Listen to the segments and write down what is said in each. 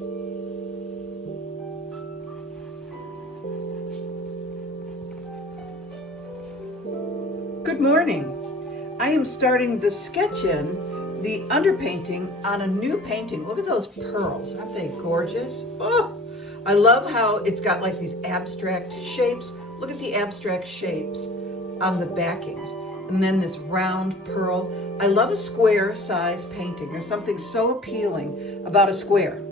Good morning. I am starting the sketch in, the underpainting on a new painting. Look at those pearls, aren't they gorgeous? Oh, I love how it's got like these abstract shapes. Look at the abstract shapes on the backings. And then this round pearl. I love a square size painting. There's something so appealing about a square.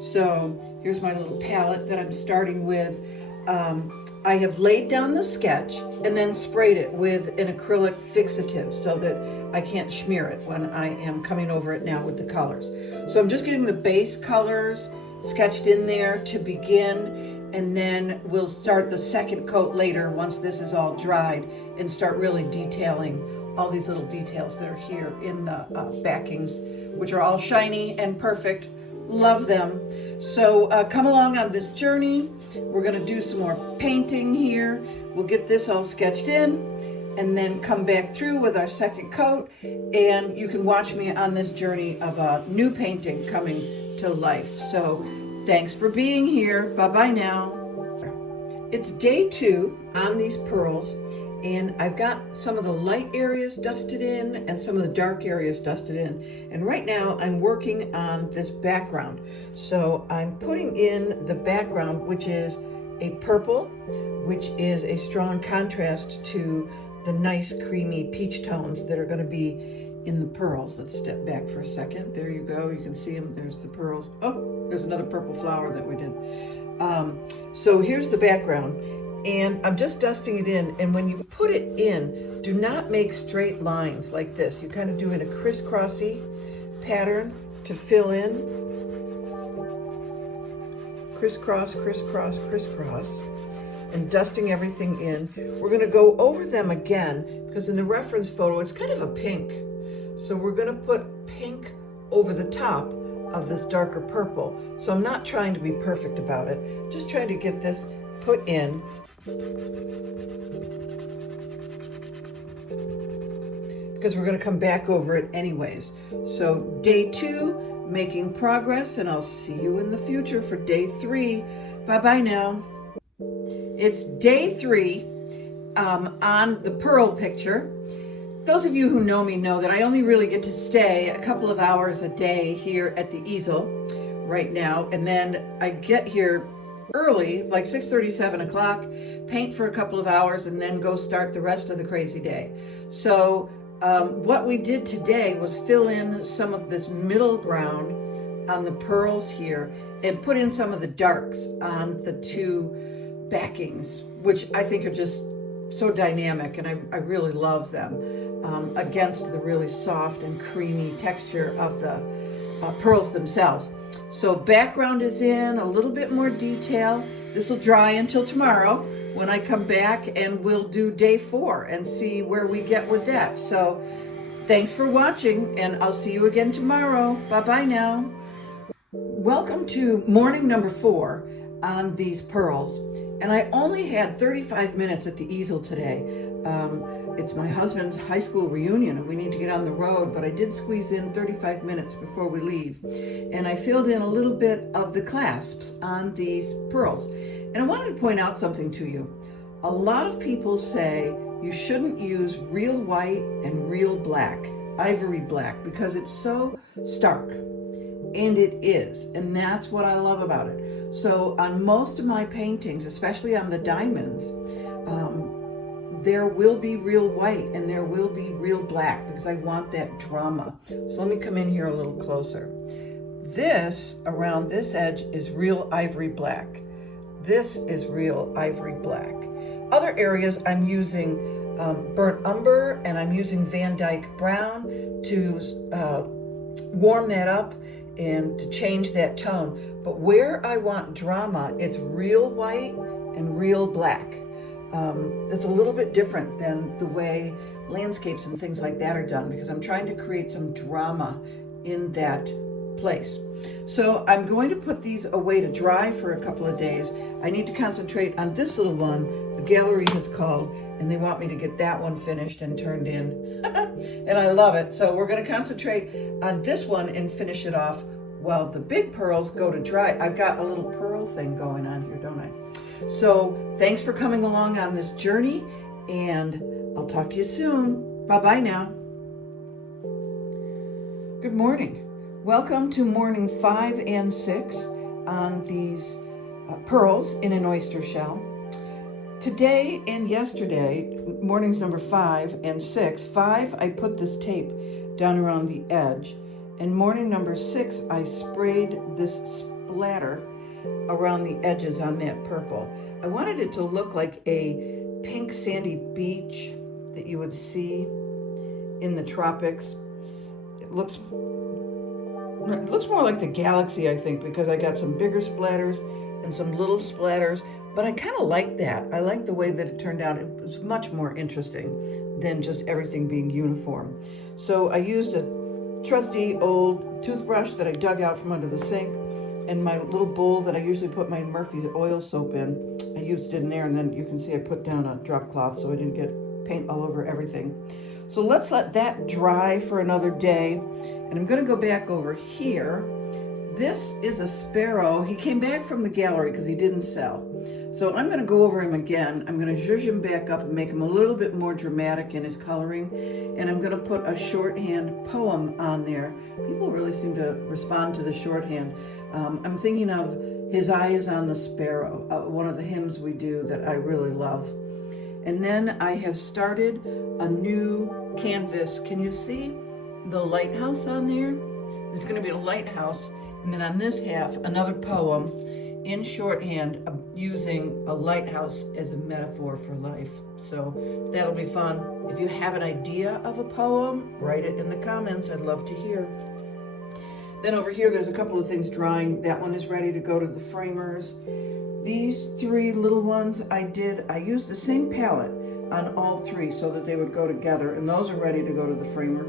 So here's my little palette that I'm starting with. I have laid down the sketch and then sprayed it with an acrylic fixative so that I can't smear it when I am coming over it now with the colors. So I'm just getting the base colors sketched in there to begin, and then we'll start the second coat later once this is all dried and start really detailing all these little details that are here in the backings, which are all shiny and perfect. Love them. So come along on this journey. We're going to do some more painting here. We'll get this all sketched in and then come back through with our second coat, and you can watch me on this journey of a new painting coming to life. So thanks for being here. Bye-bye now. It's day 2 on these pearls, and I've got some of the light areas dusted in and some of the dark areas dusted in. And right now I'm working on this background. So I'm putting in the background, which is a purple, which is a strong contrast to the nice creamy peach tones that are going to be in the pearls. Let's step back for a second. There you go. You can see them. There's the pearls. Oh, there's another purple flower that we did. So here's the background. And I'm just dusting it in, and when you put it in, do not make straight lines like this. You kind of do in a crisscrossy pattern to fill in. Crisscross, crisscross, crisscross, and dusting everything in. We're going to go over them again because in the reference photo it's kind of a pink. So we're going to put pink over the top of this darker purple. So I'm not trying to be perfect about it, just trying to get this put in. Because we're going to come back over it anyways. So day 2, making progress, and I'll see you in the future for day 3. Bye-bye now. It's day 3 on the pearl picture. Those of you who know me know that I only really get to stay a couple of hours a day here at the easel right now, and then I get here early, like 6:30, 7 o'clock, paint for a couple of hours, and then go start the rest of the crazy day. So what we did today was fill in some of this middle ground on the pearls here and put in some of the darks on the 2 backings, which I think are just so dynamic, and I really love them against the really soft and creamy texture of the pearls themselves. So background is in, a little bit more detail. This will dry until tomorrow when I come back, and we'll do day 4 and see where we get with that. So thanks for watching, and I'll see you again tomorrow. Bye-bye now. Welcome to morning number 4 on these pearls. And I only had 35 minutes at the easel today. It's my husband's high school reunion and we need to get on the road, but I did squeeze in 35 minutes before we leave. And I filled in a little bit of the clasps on these pearls. And I wanted to point out something to you. A lot of people say you shouldn't use real white and real black, ivory black, because it's so stark. And it is, and that's what I love about it. So on most of my paintings, especially on the diamonds, there will be real white and there will be real black because I want that drama. So let me come in here a little closer. This, around this edge, is real ivory black. This is real ivory black. Other areas I'm using burnt umber, and I'm using Van Dyke brown to warm that up and to change that tone. But where I want drama, it's real white and real black. It's a little bit different than the way landscapes and things like that are done because I'm trying to create some drama in that place. So I'm going to put these away to dry for a couple of days. I need to concentrate on this little one. The gallery has called and they want me to get that one finished and turned in. And I love it. So we're going to concentrate on this one and finish it off while the big pearls go to dry. I've got a little pearl thing going on here, don't I? So thanks for coming along on this journey, and I'll talk to you soon. Bye-bye now. Good morning. Welcome to morning 5 and 6 on these pearls in an oyster shell. Today and yesterday, mornings number 5 and 6, 5 I put this tape down around the edge, and morning number 6 I sprayed this splatter around the edges on that purple. I wanted it to look like a pink sandy beach that you would see in the tropics. It looks more like the galaxy, I think, because I got some bigger splatters and some little splatters, but I kind of like that. I like the way that it turned out. It was much more interesting than just everything being uniform. So I used a trusty old toothbrush that I dug out from under the sink, and my little bowl that I usually put my Murphy's oil soap in. I used it in there, and then you can see I put down a drop cloth so I didn't get paint all over everything. So let's let that dry for another day. And I'm going to go back over here. This is a sparrow. He came back from the gallery because he didn't sell. So I'm going to go over him again. I'm going to zhuzh him back up and make him a little bit more dramatic in his coloring. And I'm going to put a shorthand poem on there. People really seem to respond to the shorthand. I'm thinking of His Eye is on the Sparrow, one of the hymns we do that I really love. And then I have started a new canvas. Can you see the lighthouse on there? There's going to be a lighthouse. And then on this half, another poem in shorthand using a lighthouse as a metaphor for life. So that'll be fun. If you have an idea of a poem, write it in the comments. I'd love to hear. Then over here, there's a couple of things drying. That one is ready to go to the framers. These 3 little ones I used the same palette on all 3 so that they would go together, and those are ready to go to the framer.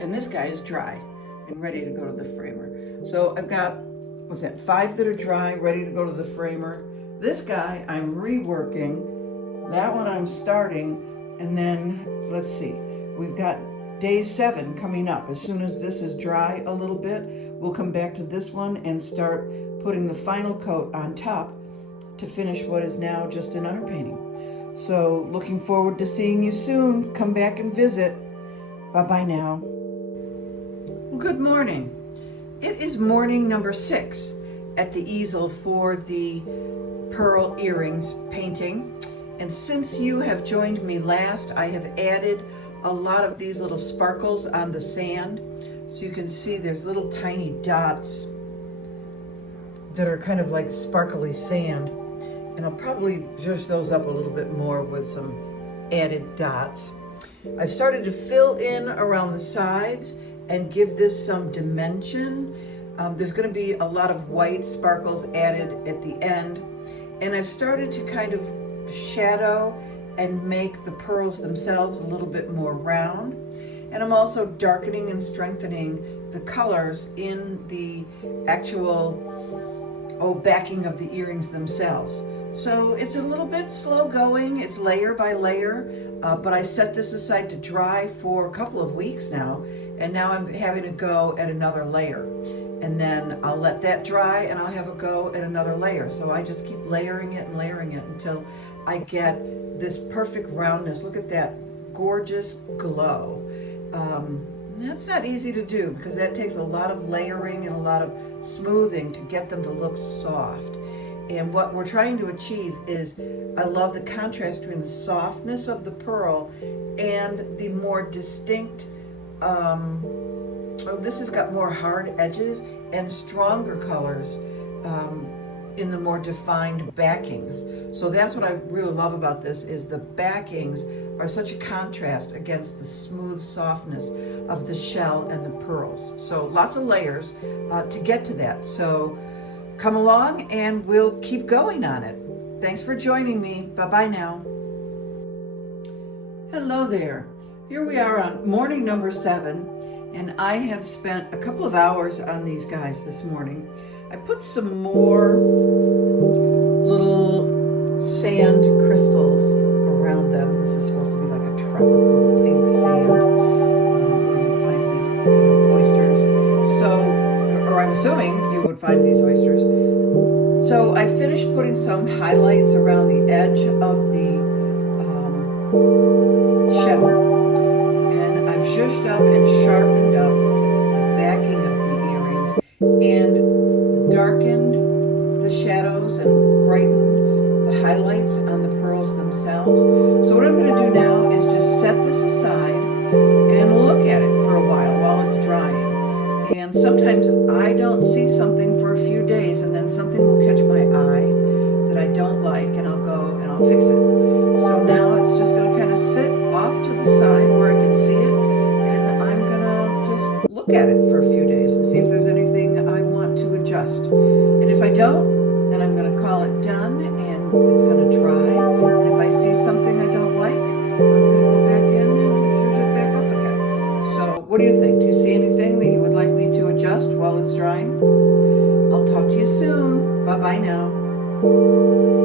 And this guy is dry and ready to go to the framer. So I've got, 5 that are dry, ready to go to the framer. This guy I'm reworking. That one I'm starting. And then, let's see, we've got day 7 coming up. As soon as this is dry a little bit, we'll come back to this one and start putting the final coat on top to finish what is now just an underpainting. So looking forward to seeing you soon. Come back and visit. Bye-bye now. Well, good morning. It is morning number 6 at the easel for the pearl earrings painting. And since you have joined me last, I have added a lot of these little sparkles on the sand. So you can see there's little tiny dots that are kind of like sparkly sand. And I'll probably zhuzh those up a little bit more with some added dots. I've started to fill in around the sides and give this some dimension. There's going to be a lot of white sparkles added at the end. And I've started to kind of shadow and make the pearls themselves a little bit more round. And I'm also darkening and strengthening the colors in the actual backing of the earrings themselves. So it's a little bit slow going. It's layer by layer, but I set this aside to dry for a couple of weeks now, and now I'm having a go at another layer. And then I'll let that dry and I'll have a go at another layer. So I just keep layering it until I get this perfect roundness. Look at that gorgeous glow. That's not easy to do because that takes a lot of layering and a lot of smoothing to get them to look soft. And what we're trying to achieve is, I love the contrast between the softness of the pearl and the more distinct, this has got more hard edges and stronger colors in the more defined backings. So that's what I really love about this, is the backings are such a contrast against the smooth softness of the shell and the pearls. So lots of layers to get to that. So come along and we'll keep going on it. Thanks for joining me. Bye-bye now. Hello there. Here we are on morning number 7, and I have spent a couple of hours on these guys this morning. I put some more little sand crystals around them. This is supposed to be like a tropical pink sand where you find these oysters. So, or I I'm assuming you would find these oysters. So I finished putting some highlights around the edge of the shell, and I've zhuzhed up and sharpened up the backing of the earrings and darkened the shadows and brightened the highlights on the pearls themselves. So what I'm going to do now is just set this aside and look at it for a while it's drying. And sometimes I don't see something for a few days, and then something will catch my eye that I don't like, and I'll go and I'll fix it. So now it's just going to kind of sit off to the side where I can see it, and I'm going to just look at it for a few days and see if there's anything I want to adjust. And if I don't, then I'm going to call it done, and it's going to dry. And if I see something I don't like, I'm going to go back in and zhuzh it back up again. So what do you think? Do you see anything that you would like me to adjust while it's drying? I'll talk to you soon. Bye-bye now.